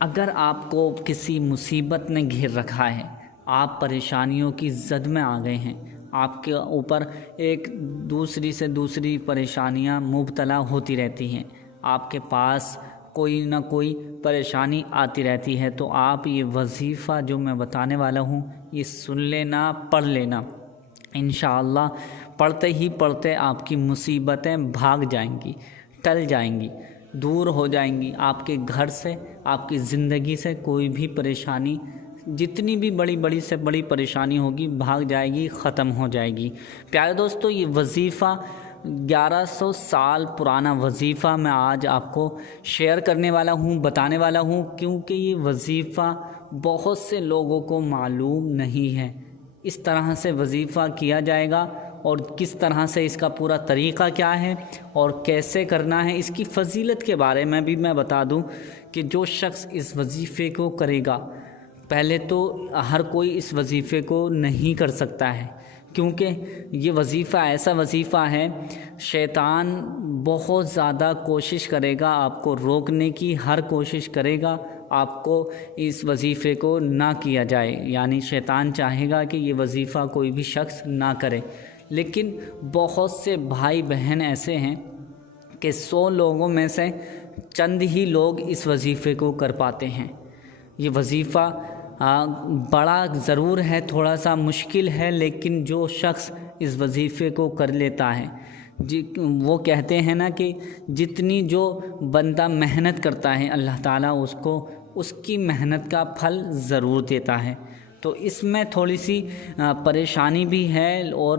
اگر آپ کو کسی مصیبت نے گھیر رکھا ہے، آپ پریشانیوں کی زد میں آ گئے ہیں، آپ کے اوپر ایک دوسری سے دوسری پریشانیاں مبتلا ہوتی رہتی ہیں، آپ کے پاس کوئی نہ کوئی پریشانی آتی رہتی ہے، تو آپ یہ وظیفہ جو میں بتانے والا ہوں یہ سن لینا، پڑھ لینا۔ انشاءاللہ پڑھتے ہی پڑھتے آپ کی مصیبتیں بھاگ جائیں گی، ٹل جائیں گی، دور ہو جائیں گی۔ آپ کے گھر سے، آپ کی زندگی سے کوئی بھی پریشانی، جتنی بھی بڑی سے بڑی پریشانی ہوگی، بھاگ جائے گی، ختم ہو جائے گی۔ پیارے دوستو، یہ وظیفہ 1100 سال پرانا وظیفہ میں آج آپ کو شیئر کرنے والا ہوں، بتانے والا ہوں، کیونکہ یہ وظیفہ بہت سے لوگوں کو معلوم نہیں ہے۔ اس طرح سے وظیفہ کیا جائے گا اور کس طرح سے اس کا پورا طریقہ کیا ہے اور کیسے کرنا ہے، اس کی فضیلت کے بارے میں بھی میں بتا دوں کہ جو شخص اس وظیفے کو کرے گا، پہلے تو ہر کوئی اس وظیفے کو نہیں کر سکتا ہے، کیونکہ یہ وظیفہ ایسا وظیفہ ہے، شیطان بہت زیادہ کوشش کرے گا آپ کو روکنے کی، ہر کوشش کرے گا آپ کو اس وظیفے کو نہ کیا جائے، یعنی شیطان چاہے گا کہ یہ وظیفہ کوئی بھی شخص نہ کرے۔ لیکن بہت سے بھائی بہن ایسے ہیں کہ 100 لوگوں میں سے چند ہی لوگ اس وظیفے کو کر پاتے ہیں۔ یہ وظیفہ بڑا ضرور ہے، تھوڑا سا مشکل ہے، لیکن جو شخص اس وظیفے کو کر لیتا ہے، وہ کہتے ہیں نا کہ جتنی جو بندہ محنت کرتا ہے، اللہ تعالیٰ اس کو اس کی محنت کا پھل ضرور دیتا ہے۔ تو اس میں تھوڑی سی پریشانی بھی ہے اور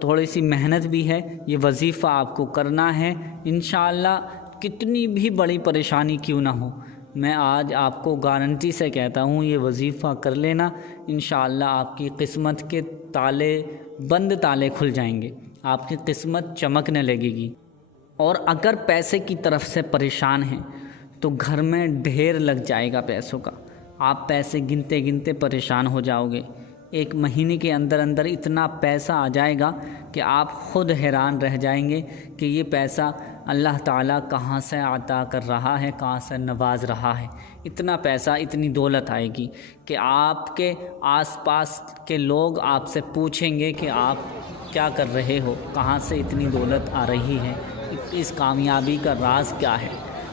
تھوڑی سی محنت بھی ہے۔ یہ وظیفہ آپ کو کرنا ہے انشاءاللہ، کتنی بھی بڑی پریشانی کیوں نہ ہو۔ میں آج آپ کو گارنٹی سے کہتا ہوں، یہ وظیفہ کر لینا، انشاءاللہ آپ کی قسمت کے بند تالے کھل جائیں گے، آپ کی قسمت چمکنے لگے گی۔ اور اگر پیسے کی طرف سے پریشان ہیں تو گھر میں ڈھیر لگ جائے گا پیسوں کا، آپ پیسے گنتے گنتے پریشان ہو جاؤ گے۔ 1 مہینے کے اندر اتنا پیسہ آ جائے گا کہ آپ خود حیران رہ جائیں گے کہ یہ پیسہ اللہ تعالیٰ کہاں سے عطا کر رہا ہے، کہاں سے نواز رہا ہے۔ اتنا پیسہ، اتنی دولت آئے گی کہ آپ کے آس پاس کے لوگ آپ سے پوچھیں گے کہ آپ کیا کر رہے ہو، کہاں سے اتنی دولت آ رہی ہے، اس کامیابی کا راز کیا ہے۔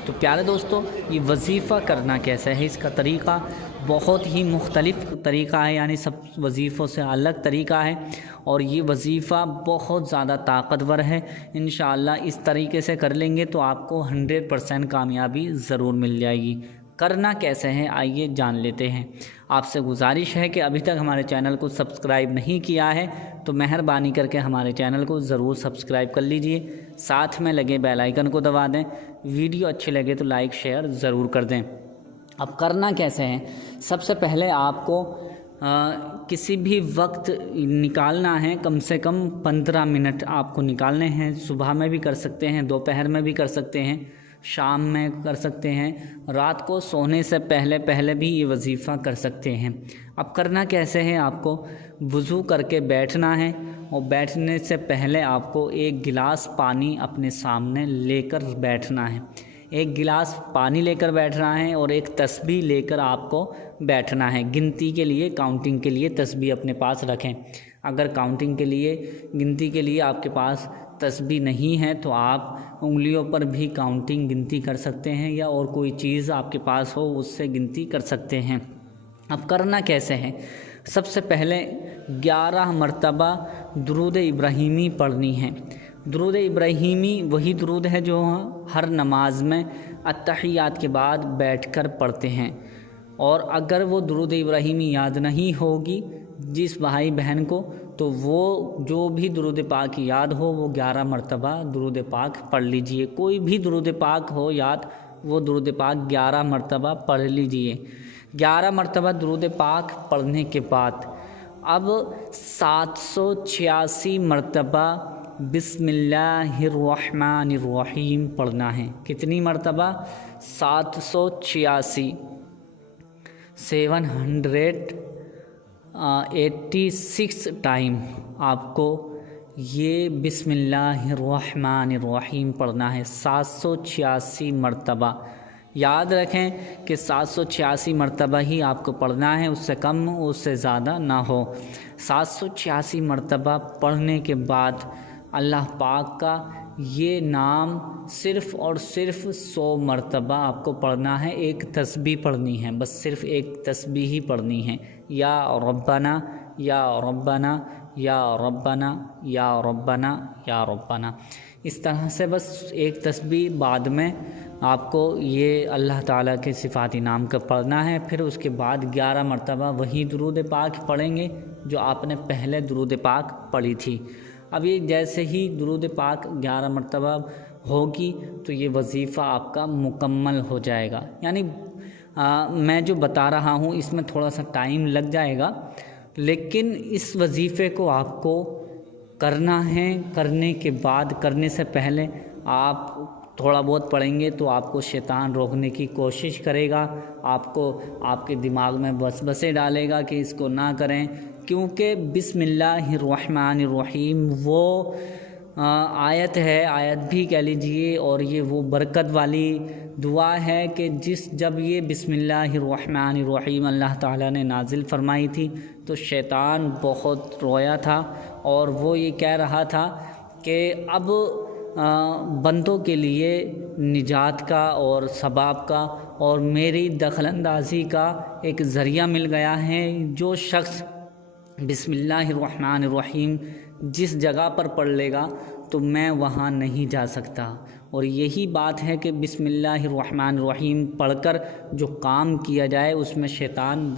تو پیارے دوستو، یہ وظیفہ کرنا کیسا ہے، اس کا طریقہ بہت ہی مختلف طریقہ ہے، یعنی سب وظیفوں سے الگ طریقہ ہے، اور یہ وظیفہ بہت زیادہ طاقتور ہے۔ انشاءاللہ اس طریقے سے کر لیں گے تو آپ کو 100% کامیابی ضرور مل جائے گی۔ کرنا کیسے ہے، آئیے جان لیتے ہیں۔ آپ سے گزارش ہے کہ ابھی تک ہمارے چینل کو سبسکرائب نہیں کیا ہے تو مہربانی کر کے ہمارے چینل کو ضرور سبسکرائب کر لیجئے، ساتھ میں لگے بیل آئیکن کو دبا دیں، ویڈیو اچھی لگے تو لائک شیئر ضرور کر دیں۔ اب کرنا کیسے ہے، سب سے پہلے آپ کو کسی بھی وقت نکالنا ہے، کم سے کم 15 منٹ آپ کو نکالنے ہیں۔ صبح میں بھی کر سکتے ہیں، دوپہر میں بھی کر سکتے ہیں، شام میں کر سکتے ہیں، رات کو سونے سے پہلے بھی یہ وظیفہ کر سکتے ہیں۔ اب کرنا کیسے ہے، آپ کو وضو کر کے بیٹھنا ہے، اور بیٹھنے سے پہلے آپ کو 1 گلاس پانی اپنے سامنے لے کر بیٹھنا ہے۔ 1 گلاس پانی لے کر بیٹھنا ہے اور ایک تسبیح لے کر آپ کو بیٹھنا ہے۔ گنتی کے لیے، کاؤنٹنگ کے لیے تسبیح اپنے پاس رکھیں۔ اگر کاؤنٹنگ کے لیے، گنتی کے لیے آپ کے پاس تسبیح نہیں ہے تو آپ انگلیوں پر بھی کاؤنٹنگ گنتی کر سکتے ہیں، یا اور کوئی چیز آپ کے پاس ہو اس سے گنتی کر سکتے ہیں۔ اب کرنا کیسے ہے، سب سے پہلے 11 مرتبہ درود ابراہیمی پڑھنی ہے۔ درود ابراہیمی وہی درود ہے جو ہر نماز میں اتحیات کے بعد بیٹھ کر پڑھتے ہیں، اور اگر وہ درود ابراہیمی یاد نہیں ہوگی جس بھائی بہن کو، تو وہ جو بھی درود پاک یاد ہو وہ 11 مرتبہ درود پاک پڑھ لیجئے۔ کوئی بھی درود پاک ہو یاد، وہ درود پاک 11 مرتبہ پڑھ لیجئے۔ 11 مرتبہ درود پاک پڑھنے کے بعد اب 786 مرتبہ بسم اللہ الرحمن الرحیم پڑھنا ہے۔ کتنی مرتبہ؟ 786، 786 ٹائم آپ کو یہ بسم اللہ الرحمن الرحیم پڑھنا ہے، 786 مرتبہ۔ یاد رکھیں کہ 786 مرتبہ ہی آپ کو پڑھنا ہے، اس سے کم اس سے زیادہ نہ ہو۔ 786 مرتبہ پڑھنے کے بعد اللہ پاک کا یہ نام صرف اور صرف 100 مرتبہ آپ کو پڑھنا ہے، ایک تسبیح پڑھنی ہے، بس صرف ایک تسبیح ہی پڑھنی ہے، یا ربنا یا ربنا یا ربنا یا ربنا یا ربنا، اس طرح سے بس ایک تسبیح بعد میں آپ کو یہ اللہ تعالیٰ کے صفاتی نام کا پڑھنا ہے۔ پھر اس کے بعد 11 مرتبہ وہی درود پاک پڑھیں گے جو آپ نے پہلے درود پاک پڑھی تھی۔ اب یہ جیسے ہی درود پاک 11 مرتبہ ہوگی تو یہ وظیفہ آپ کا مکمل ہو جائے گا۔ یعنی میں جو بتا رہا ہوں اس میں تھوڑا سا ٹائم لگ جائے گا، لیکن اس وظیفے کو آپ کو کرنا ہے۔ کرنے کے بعد، کرنے سے پہلے آپ تھوڑا بہت پڑھیں گے تو آپ کو شیطان روکنے کی کوشش کرے گا، آپ کو آپ کے دماغ میں وسوسے ڈالے گا کہ اس کو نہ کریں، کیونکہ بسم اللہ الرحمن الرحیم وہ آیت ہے، آیت بھی کہہ لیجئے، اور یہ وہ برکت والی دعا ہے کہ جب یہ بسم اللہ الرحمن الرحیم اللہ تعالیٰ نے نازل فرمائی تھی تو شیطان بہت رویا تھا، اور وہ یہ کہہ رہا تھا کہ اب بندوں کے لیے نجات کا اور ثواب کا اور میری دخل اندازی کا ایک ذریعہ مل گیا ہے۔ جو شخص بسم اللہ الرحمن الرحیم جس جگہ پر پڑھ لے گا تو میں وہاں نہیں جا سکتا، اور یہی بات ہے کہ بسم اللہ الرحمن الرحیم پڑھ کر جو کام کیا جائے اس میں شیطان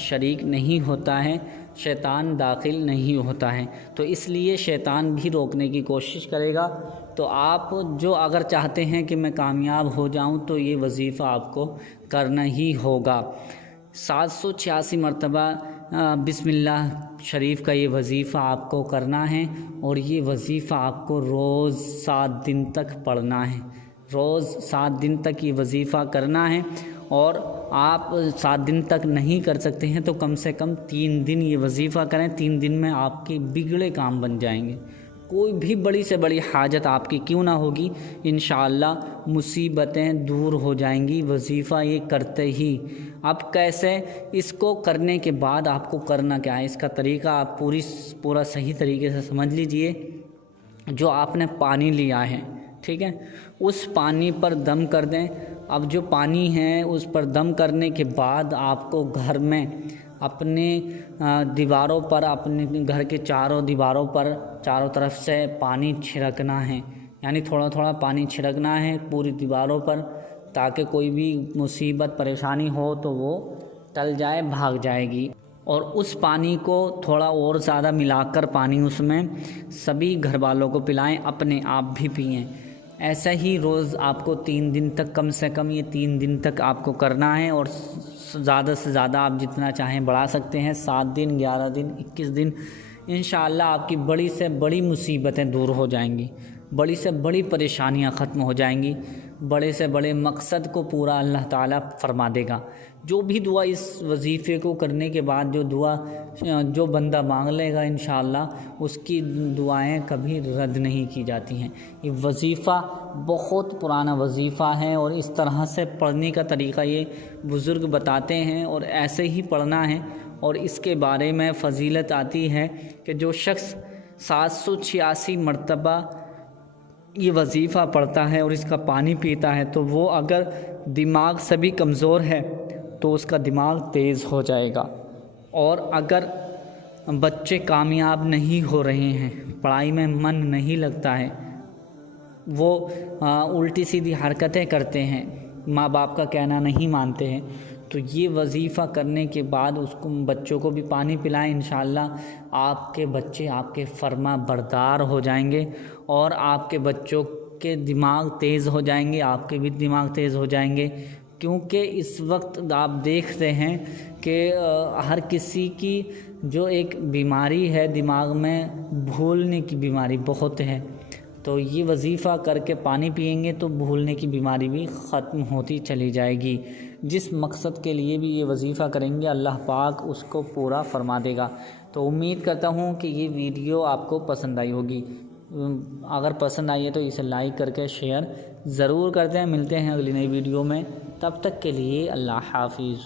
شریک نہیں ہوتا ہے، شیطان داخل نہیں ہوتا ہے، تو اس لیے شیطان بھی روکنے کی کوشش کرے گا۔ تو آپ جو اگر چاہتے ہیں کہ میں کامیاب ہو جاؤں تو یہ وظیفہ آپ کو کرنا ہی ہوگا۔ 786 مرتبہ بسم اللہ شریف کا یہ وظیفہ آپ کو کرنا ہے، اور یہ وظیفہ آپ کو روز 7 دن تک پڑھنا ہے، روز 7 دن تک یہ وظیفہ کرنا ہے۔ اور آپ 7 دن تک نہیں کر سکتے ہیں تو کم سے کم 3 دن یہ وظیفہ کریں، 3 دن میں آپ کے بگڑے کام بن جائیں گے۔ کوئی بھی بڑی سے بڑی حاجت آپ کی کیوں نہ ہوگی، انشاءاللہ مصیبتیں دور ہو جائیں گی وظیفہ یہ کرتے ہی۔ اب کیسے؟ اس کو کرنے کے بعد آپ کو کرنا کیا ہے، اس کا طریقہ آپ پورا صحیح طریقے سے سمجھ لیجئے۔ جو آپ نے پانی لیا ہے، ٹھیک ہے، اس پانی پر دم کر دیں۔ اب جو پانی ہے اس پر دم کرنے کے بعد آپ کو گھر میں اپنے دیواروں پر، اپنے گھر کے چاروں دیواروں پر چاروں طرف سے پانی چھڑکنا ہے، یعنی تھوڑا تھوڑا پانی چھڑکنا ہے پوری دیواروں پر، تاکہ کوئی بھی مصیبت پریشانی ہو تو وہ ٹل جائے، بھاگ جائے گی۔ اور اس پانی کو تھوڑا اور زیادہ ملا کر پانی اس میں سبھی گھر والوں کو پلائیں، اپنے آپ بھی پئیں۔ ایسا ہی روز آپ کو 3 دن تک، کم سے کم یہ 3 دن تک آپ کو کرنا ہے، اور زیادہ سے زیادہ آپ جتنا چاہیں بڑھا سکتے ہیں، 7 دن، 11 دن، 21 دن۔ انشاءاللہ آپ کی بڑی سے بڑی مصیبتیں دور ہو جائیں گی، بڑی سے بڑی پریشانیاں ختم ہو جائیں گی، بڑے سے بڑے مقصد کو پورا اللہ تعالیٰ فرما دے گا۔ جو بھی دعا اس وظیفے کو کرنے کے بعد جو بندہ مانگ لے گا انشاءاللہ اس کی دعائیں کبھی رد نہیں کی جاتی ہیں۔ یہ وظیفہ بہت پرانا وظیفہ ہے، اور اس طرح سے پڑھنے کا طریقہ یہ بزرگ بتاتے ہیں، اور ایسے ہی پڑھنا ہے۔ اور اس کے بارے میں فضیلت آتی ہے کہ جو شخص 786 مرتبہ یہ وظیفہ پڑھتا ہے اور اس کا پانی پیتا ہے تو وہ اگر دماغ سے بھی کمزور ہے تو اس کا دماغ تیز ہو جائے گا۔ اور اگر بچے کامیاب نہیں ہو رہے ہیں، پڑھائی میں من نہیں لگتا ہے، وہ الٹی سیدھی حرکتیں کرتے ہیں، ماں باپ کا کہنا نہیں مانتے ہیں، تو یہ وظیفہ کرنے کے بعد بچوں کو بھی پانی پلائیں، انشاءاللہ آپ کے بچے آپ کے فرما بردار ہو جائیں گے، اور آپ کے بچوں کے دماغ تیز ہو جائیں گے، آپ کے بھی دماغ تیز ہو جائیں گے۔ کیونکہ اس وقت آپ دیکھتے ہیں کہ ہر کسی کی جو ایک بیماری ہے دماغ میں، بھولنے کی بیماری بہت ہے، تو یہ وظیفہ کر کے پانی پئیں گے تو بھولنے کی بیماری بھی ختم ہوتی چلی جائے گی۔ جس مقصد کے لیے بھی یہ وظیفہ کریں گے اللہ پاک اس کو پورا فرما دے گا۔ تو امید کرتا ہوں کہ یہ ویڈیو آپ کو پسند آئی ہوگی۔ اگر پسند آئی ہے تو اسے لائک کر کے شیئر ضرور کرتے ہیں۔ ملتے ہیں اگلی نئی ویڈیو میں۔ تب تک کے لیے اللہ حافظ۔